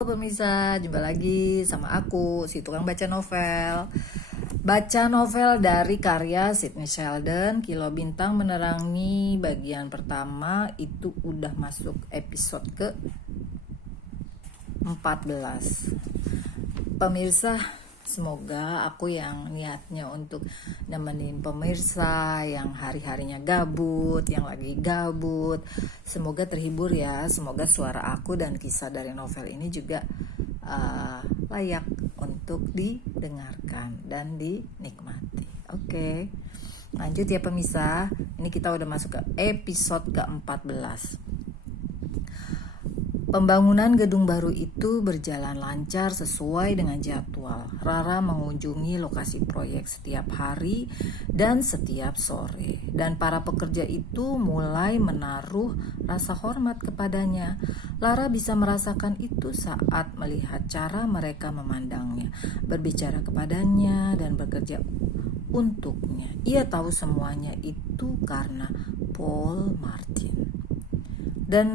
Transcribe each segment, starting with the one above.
Pemirsa, jumpa lagi sama aku, si tukang baca novel. Baca novel dari karya Sidney Sheldon, Kilau Bintang Menerangi bagian pertama itu udah masuk episode ke 14. Pemirsa, semoga aku yang niatnya untuk nemenin pemirsa yang hari-harinya gabut, yang lagi gabut, semoga terhibur ya. Semoga suara aku dan kisah dari novel ini juga layak untuk didengarkan dan dinikmati. Oke, lanjut ya pemirsa. Ini kita udah masuk ke episode ke-14. Pembangunan gedung baru itu berjalan lancar sesuai dengan jadwal. Rara mengunjungi lokasi proyek setiap hari dan setiap sore. Dan para pekerja itu mulai menaruh rasa hormat kepadanya. Lara bisa merasakan itu saat melihat cara mereka memandangnya, berbicara kepadanya, dan bekerja untuknya. Ia tahu semuanya itu karena Paul Martin. Dan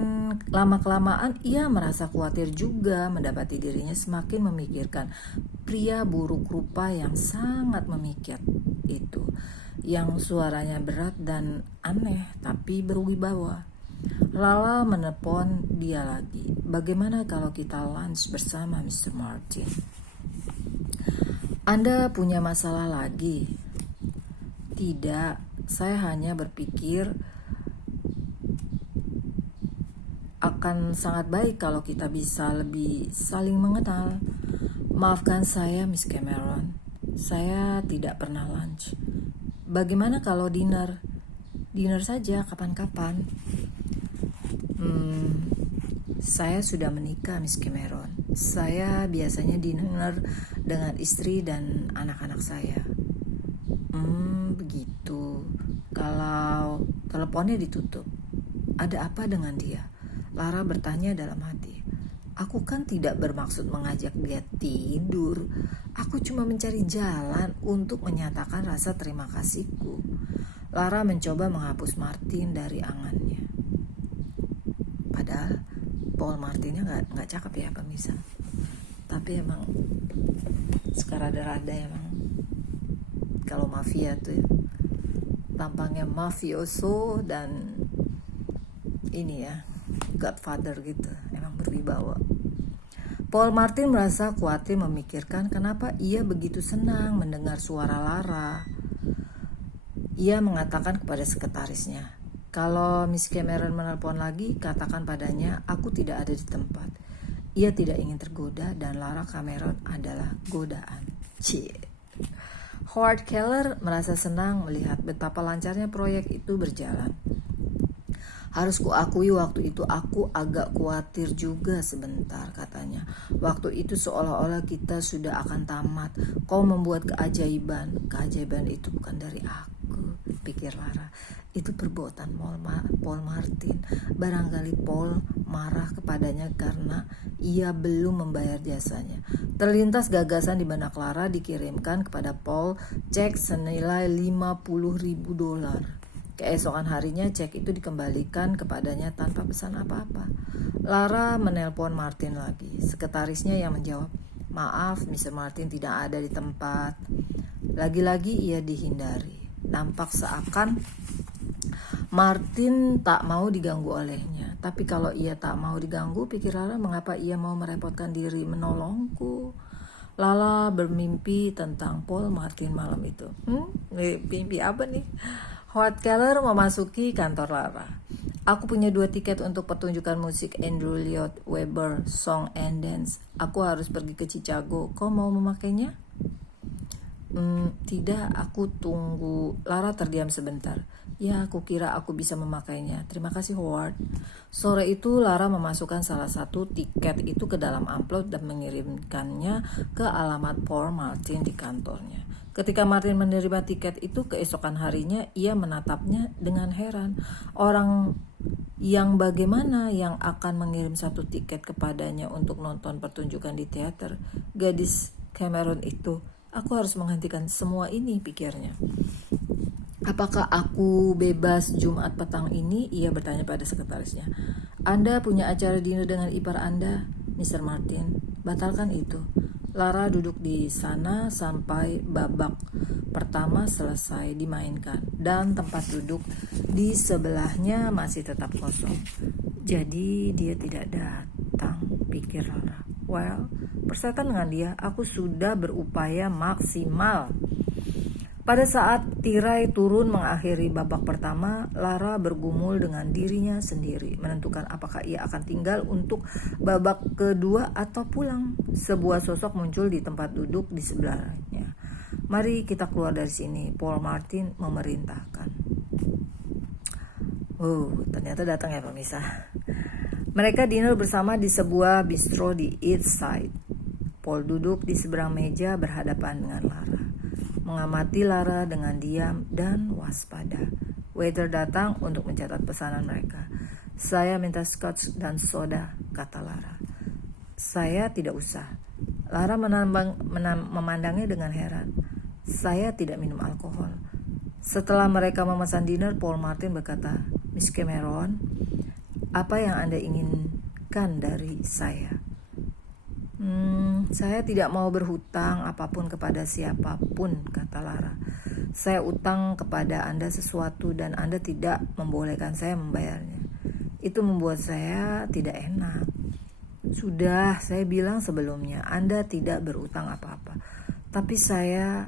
lama-kelamaan ia merasa khawatir juga mendapati dirinya semakin memikirkan pria buruk rupa yang sangat memikir itu, yang suaranya berat dan aneh tapi berwibawa. Lala menelpon dia lagi. Bagaimana kalau kita lunch bersama Mr. Martin? Anda punya masalah lagi? Tidak, saya hanya berpikir akan sangat baik kalau kita bisa lebih saling mengenal. Maafkan saya, Miss Cameron. Saya tidak pernah lunch. Bagaimana kalau dinner? Dinner saja, kapan-kapan. Saya sudah menikah, Miss Cameron. Saya biasanya dinner dengan istri dan anak-anak saya. Begitu. Kalau teleponnya ditutup, ada apa dengan dia? Lara bertanya dalam hati. Aku kan tidak bermaksud mengajak dia tidur. Aku cuma mencari jalan untuk menyatakan rasa terima kasihku. Lara mencoba menghapus Martin dari angannya. Padahal Paul Martinnya nggak cakep ya pemirsa. Tapi emang suka rada-rada emang. Kalau mafia tuh ya, tampangnya mafioso dan ini ya, Godfather gitu, emang berwibawa. Paul Martin merasa khawatir memikirkan kenapa ia begitu senang mendengar suara Lara. Ia mengatakan kepada sekretarisnya, kalau Miss Cameron menelpon lagi, katakan padanya aku tidak ada di tempat. Ia tidak ingin tergoda dan Lara Cameron adalah godaan. Howard Keller merasa senang melihat betapa lancarnya proyek itu berjalan. Harus kuakui waktu itu aku agak khawatir juga sebentar, katanya. Waktu itu seolah-olah kita sudah akan tamat. Kau membuat keajaiban. Keajaiban itu bukan dari aku, pikir Lara. Itu perbuatan Paul Martin. Barangkali Paul marah kepadanya karena ia belum membayar jasanya. Terlintas gagasan di benak Lara dikirimkan kepada Paul cek senilai $50.000. Keesokan harinya cek itu dikembalikan kepadanya tanpa pesan apa-apa. Lara menelpon Martin lagi. Sekretarisnya yang menjawab, maaf, Mr. Martin tidak ada di tempat. Lagi-lagi ia dihindari. Nampak seakan Martin tak mau diganggu olehnya. Tapi kalau ia tak mau diganggu, pikir Lara, mengapa ia mau merepotkan diri menolongku? Lala bermimpi tentang Paul Martin malam itu. Mimpi apa nih? Howard Keller memasuki kantor Lara. Aku punya 2 tiket untuk pertunjukan musik Andrew Lloyd Webber, Song and Dance. Aku harus pergi ke Chicago. Kau mau memakainya? Tidak, aku tunggu. Lara terdiam sebentar. Ya, aku kira aku bisa memakainya. Terima kasih, Howard. Sore itu Lara memasukkan salah satu tiket itu ke dalam amplop dan mengirimkannya ke alamat Paul Martin di kantornya. Ketika Martin menerima tiket itu keesokan harinya, ia menatapnya dengan heran. Orang yang bagaimana yang akan mengirim satu tiket kepadanya untuk nonton pertunjukan di teater? Gadis Cameron itu. Aku harus menghentikan semua ini, pikirnya. Apakah aku bebas Jumat petang ini? Ia bertanya pada sekretarisnya. Anda punya acara dinner dengan ipar Anda? Mr. Martin, batalkan itu. Lara duduk di sana sampai babak pertama selesai dimainkan dan tempat duduk di sebelahnya masih tetap kosong. Jadi dia tidak datang, pikir Lara. Well, persetan dengan dia, aku sudah berupaya maksimal. Pada saat tirai turun mengakhiri babak pertama, Lara bergumul dengan dirinya sendiri, menentukan apakah ia akan tinggal untuk babak kedua atau pulang. Sebuah sosok muncul di tempat duduk di sebelahnya. Mari kita keluar dari sini, Paul Martin memerintahkan. Ternyata datang ya pemirsa. Mereka dinner bersama di sebuah bistro di East Side. Paul duduk di seberang meja berhadapan dengan Lara, mengamati Lara dengan diam dan waspada. Waiter datang untuk mencatat pesanan mereka. Saya minta scotch dan soda, kata Lara. Saya tidak usah. Lara memandangnya dengan heran. Saya tidak minum alkohol. Setelah mereka memesan dinner, Paul Martin berkata, Miss Cameron, apa yang Anda inginkan dari saya? Saya tidak mau berhutang apapun kepada siapapun, kata Lara. Saya utang kepada Anda sesuatu dan Anda tidak membolehkan saya membayarnya. Itu membuat saya tidak enak. Sudah saya bilang sebelumnya, Anda tidak berutang apa-apa. Tapi saya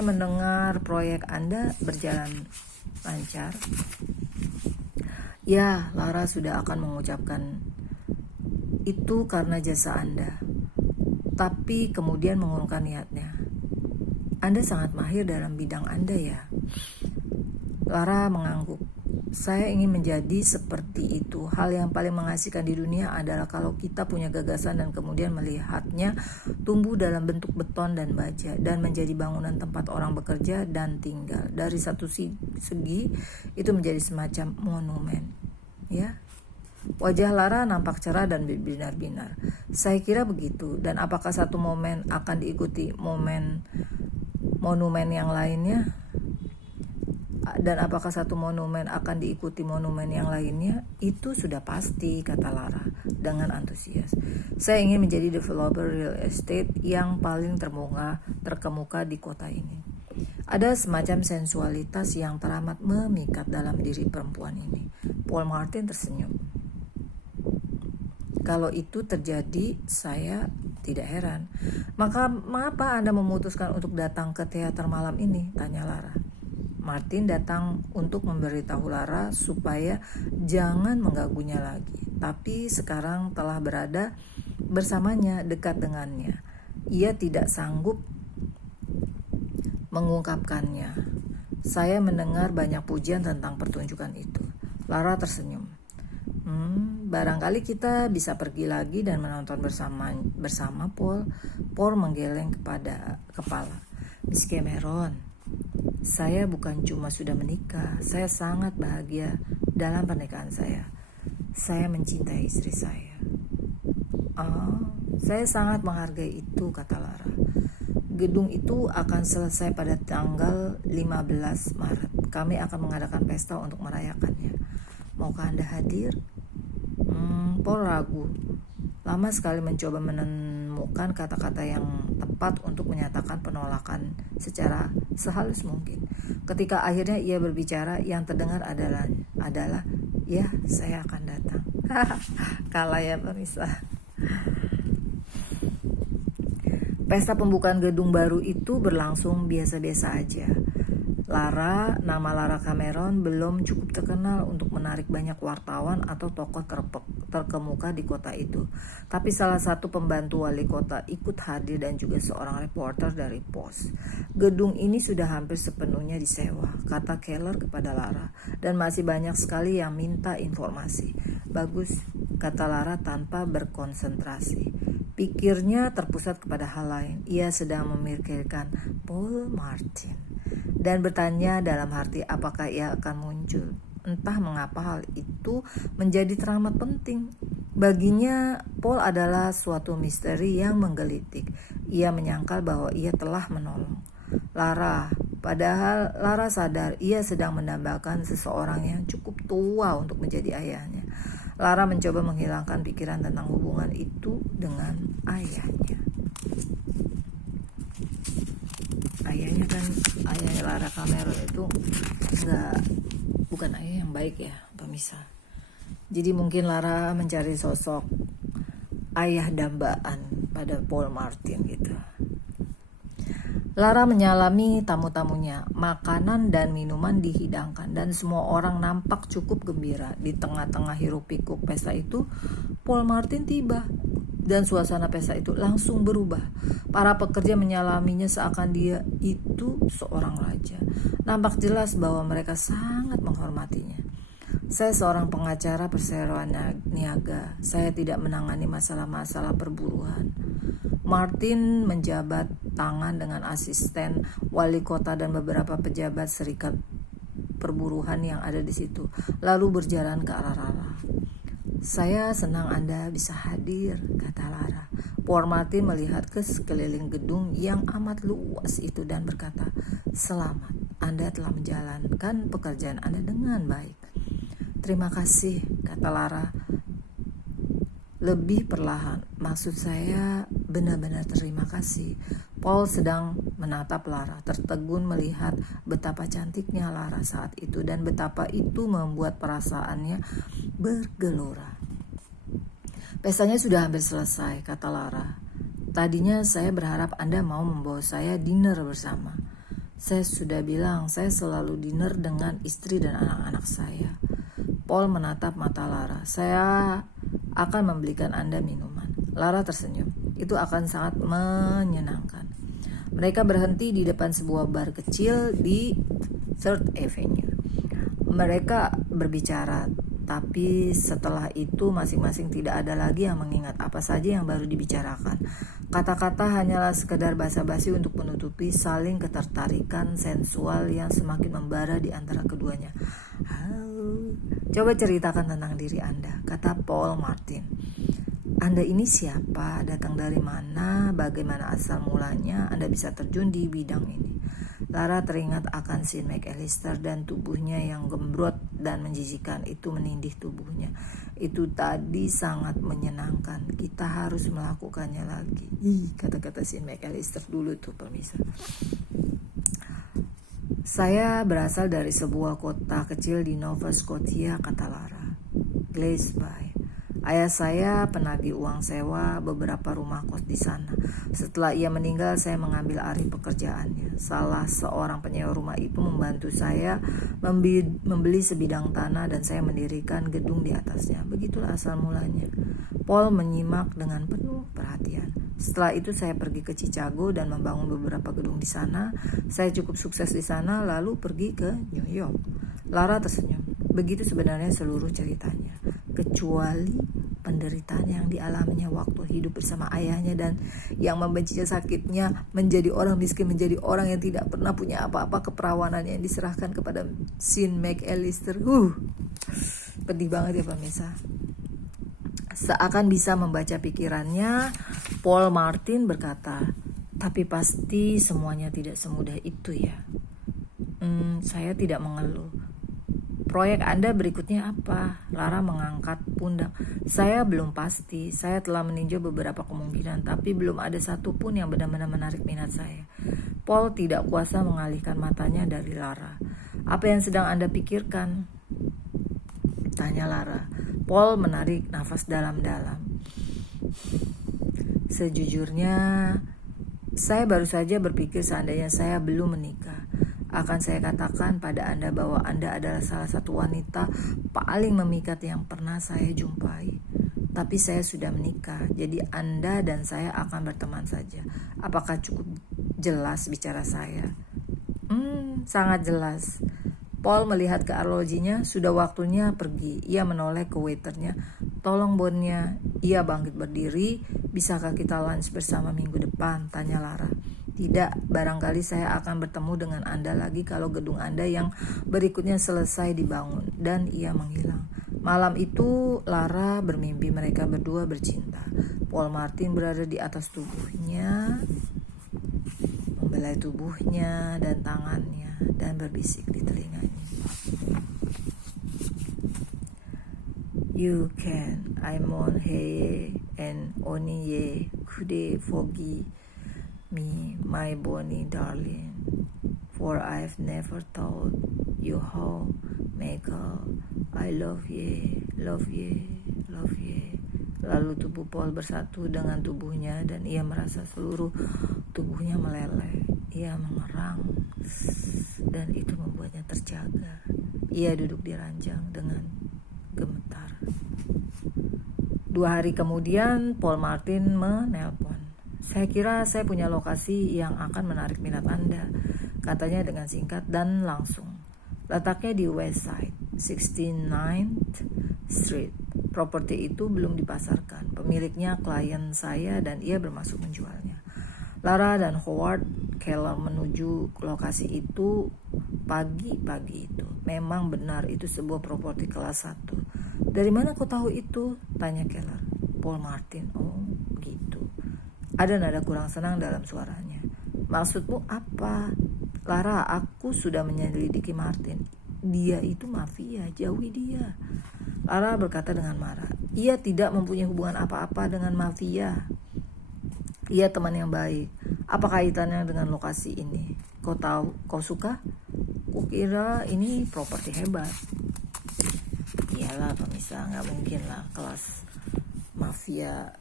mendengar proyek Anda berjalan lancar. Ya, Lara sudah akan mengucapkan itu karena jasa Anda. Tapi kemudian mengurungkan niatnya. Anda sangat mahir dalam bidang Anda ya. Lara mengangguk. Saya ingin menjadi seperti itu. Hal yang paling mengasihkan di dunia adalah kalau kita punya gagasan dan kemudian melihatnya tumbuh dalam bentuk beton dan baja dan menjadi bangunan tempat orang bekerja dan tinggal. Dari satu segi itu menjadi semacam monumen. Ya. Wajah Lara nampak cerah dan berbinar-binar. Saya kira begitu. Dan apakah satu momen akan diikuti monumen yang lainnya? Dan apakah satu monumen akan diikuti monumen yang lainnya? Itu sudah pasti, kata Lara dengan antusias. Saya ingin menjadi developer real estate yang paling terkemuka di kota ini. Ada semacam sensualitas yang teramat memikat dalam diri perempuan ini. Paul Martin tersenyum. Kalau itu terjadi, saya tidak heran. Maka mengapa Anda memutuskan untuk datang ke teater malam ini? Tanya Lara. Martin datang untuk memberitahu Lara supaya jangan mengganggunya lagi. Tapi sekarang telah berada bersamanya, dekat dengannya. Ia tidak sanggup mengungkapkannya. Saya mendengar banyak pujian tentang pertunjukan itu. Lara tersenyum. Barangkali kita bisa pergi lagi dan menonton bersama Paul. Paul menggeleng kepada kepala. Miss Cameron, saya bukan cuma sudah menikah, saya sangat bahagia dalam pernikahan saya. Saya mencintai istri saya. Saya sangat menghargai itu, kata Lara. Gedung itu akan selesai pada tanggal 15 Maret. Kami akan mengadakan pesta untuk merayakannya. Maukah Anda hadir? Paul ragu. Lama sekali mencoba menemukan kata-kata yang tepat untuk menyatakan penolakan secara sehalus mungkin. Ketika akhirnya ia berbicara, yang terdengar adalah ya, saya akan datang. Kalah ya pemirsa. Pesta pembukaan gedung baru itu berlangsung biasa-biasa aja. Nama Lara Cameron belum cukup terkenal untuk menarik banyak wartawan atau tokoh terkemuka di kota itu. Tapi salah satu pembantu wali kota ikut hadir dan juga seorang reporter dari Post. Gedung ini sudah hampir sepenuhnya disewa, kata Keller kepada Lara. Dan masih banyak sekali yang minta informasi. Bagus, kata Lara tanpa berkonsentrasi. Pikirnya terpusat kepada hal lain. Ia sedang memikirkan Paul Martin dan bertanya dalam hati apakah ia akan muncul. Entah mengapa hal itu menjadi teramat penting. Baginya, Paul adalah suatu misteri yang menggelitik. Ia menyangkal bahwa ia telah menolong Lara. Padahal Lara sadar ia sedang mendambakan seseorang yang cukup tua untuk menjadi ayahnya. Lara mencoba menghilangkan pikiran tentang hubungan itu dengan ayahnya. Ayahnya Lara Cameron itu bukan ayah yang baik ya pemirsa. Jadi mungkin Lara mencari sosok ayah dambaan pada Paul Martin gitu. Lara menyalami tamu-tamunya. Makanan dan minuman dihidangkan dan semua orang nampak cukup gembira. Di tengah-tengah hiruk-pikuk pesta itu, Paul Martin tiba dan suasana pesta itu langsung berubah. Para pekerja menyalaminya seakan dia itu seorang raja. Nampak jelas bahwa mereka sangat menghormatinya. Saya seorang pengacara perseroan niaga. Saya tidak menangani masalah-masalah perburuhan. Martin menjabat tangan dengan asisten wali kota dan beberapa pejabat serikat perburuhan yang ada di situ, lalu berjalan ke arah Lara. Saya senang Anda bisa hadir, kata Lara. Paul Martin melihat ke sekeliling gedung yang amat luas itu dan berkata, selamat, Anda telah menjalankan pekerjaan Anda dengan baik. Terima kasih, kata Lara. Lebih perlahan, maksud saya benar-benar terima kasih. Paul sedang menatap Lara, tertegun melihat betapa cantiknya Lara saat itu dan betapa itu membuat perasaannya bergelora. Pestanya sudah hampir selesai, kata Lara. Tadinya saya berharap Anda mau membawa saya dinner bersama. Saya sudah bilang saya selalu dinner dengan istri dan anak-anak saya. Paul menatap mata Lara. Saya akan membelikan Anda minuman. Lara tersenyum. Itu akan sangat menyenangkan. Mereka berhenti di depan sebuah bar kecil di Third Avenue. Mereka berbicara, tapi setelah itu masing-masing tidak ada lagi yang mengingat apa saja yang baru dibicarakan. Kata-kata hanyalah sekedar basa-basi untuk menutupi saling ketertarikan sensual yang semakin membara di antara keduanya. Coba ceritakan tentang diri Anda, kata Paul Martin. Anda ini siapa? Datang dari mana? Bagaimana asal mulanya Anda bisa terjun di bidang ini? Lara teringat akan Sean McAllister dan tubuhnya yang gembrot dan menjijikan itu menindih tubuhnya. Itu tadi sangat menyenangkan. Kita harus melakukannya lagi. Kata-kata Sean McAllister dulu tuh pemirsa. Saya berasal dari sebuah kota kecil di Nova Scotia, kata Lara. Gillespie. Ayah saya penagih uang sewa beberapa rumah kos di sana. Setelah ia meninggal, saya mengambil alih pekerjaannya. Salah seorang penyewa rumah itu membantu saya membeli sebidang tanah dan saya mendirikan gedung di atasnya. Begitulah asal mulanya. Paul menyimak dengan penuh perhatian. Setelah itu saya pergi ke Chicago dan membangun beberapa gedung di sana. Saya cukup sukses di sana lalu pergi ke New York. Lara tersenyum. Begitu sebenarnya seluruh ceritanya. Kecuali penderitaan yang dialaminya waktu hidup bersama ayahnya dan yang membencinya sakitnya menjadi orang miskin, menjadi orang yang tidak pernah punya apa-apa, keperawanan yang diserahkan kepada Sean McAllister. Pedih banget ya pemirsa. Seakan bisa membaca pikirannya, Paul Martin berkata, tapi pasti semuanya tidak semudah itu ya. Saya tidak mengeluh. Proyek Anda berikutnya apa? Lara mengangkat pundak. Saya belum pasti. Saya telah meninjau beberapa kemungkinan, tapi belum ada satupun yang benar-benar menarik minat saya. Paul tidak kuasa mengalihkan matanya dari Lara. Apa yang sedang Anda pikirkan? Tanya Lara. Paul menarik nafas dalam-dalam. Sejujurnya, saya baru saja berpikir seandainya saya belum menikah. Akan saya katakan pada Anda bahwa Anda adalah salah satu wanita paling memikat yang pernah saya jumpai. Tapi saya sudah menikah, jadi Anda dan saya akan berteman saja. Apakah cukup jelas bicara saya? Sangat jelas. Paul melihat ke arlojinya, sudah waktunya pergi. Ia menoleh ke waiternya. Tolong bonnya. Ia bangkit berdiri. Bisakah kita lunch bersama minggu depan? Tanya Lara. Tidak, barangkali saya akan bertemu dengan Anda lagi kalau gedung Anda yang berikutnya selesai dibangun. Dan ia menghilang. Malam itu Lara bermimpi mereka berdua bercinta. Paul Martin berada di atas tubuhnya, membelai tubuhnya dan tangannya dan berbisik di telinganya. You can, I'm on hey and only ye could forgive me, my bonny darling, for I've never told you how make I love ye, love ye, love ye. Lalu tubuh Paul bersatu dengan tubuhnya dan ia merasa seluruh tubuhnya meleleh. Ia mengerang dan itu membuatnya terjaga. Ia duduk di ranjang dengan gemetar. 2 hari kemudian Paul Martin menelpon. Saya kira saya punya lokasi yang akan menarik minat Anda, katanya dengan singkat dan langsung. Letaknya di West Side, 69th Street. Properti itu belum dipasarkan. Pemiliknya klien saya dan ia bermaksud menjualnya. Lara dan Howard Keller menuju lokasi itu pagi-pagi itu. Memang benar itu sebuah properti kelas 1. Dari mana kau tahu itu? Tanya Keller. Paul Martin. Oh, gitu. Ada nada kurang senang dalam suaranya. Maksudmu apa? Lara, aku sudah menyelidiki Martin. Dia itu mafia, jauhi dia. Lara berkata dengan marah. Ia tidak mempunyai hubungan apa-apa dengan mafia. Ia teman yang baik. Apa kaitannya dengan lokasi ini? Kau tahu? Kau suka? Kukira ini properti hebat. Iyalah pemirsa, nggak mungkin lah kelas mafia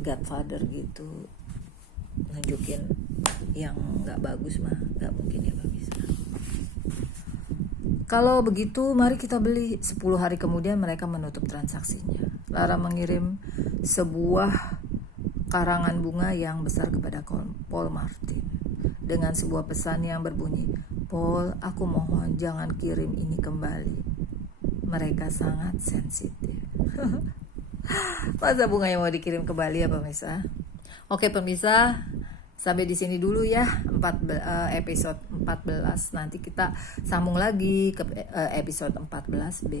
Godfather gitu nunjukin yang nggak bagus mah, nggak mungkin ya pemirsa. Kalau begitu mari kita beli. 10 hari kemudian mereka menutup transaksinya. Lara mengirim sebuah karangan bunga yang besar kepada Paul Martin dengan sebuah pesan yang berbunyi, Paul, aku mohon jangan kirim ini kembali. Mereka sangat sensitif. Masa bunga yang mau dikirim kembali ya pemirsa? Oke pemirsa, sampai di sini dulu ya episode 14. Nanti kita sambung lagi ke episode 14B.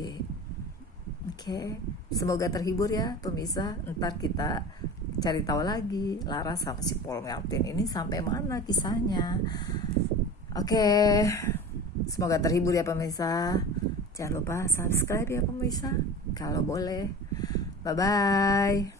Oke, semoga terhibur ya pemirsa. Ntar kita cari tahu lagi Lara sama si Paul Martin ini sampai mana kisahnya. Oke, semoga terhibur ya pemirsa. Jangan lupa subscribe ya pemirsa kalau boleh. Bye bye.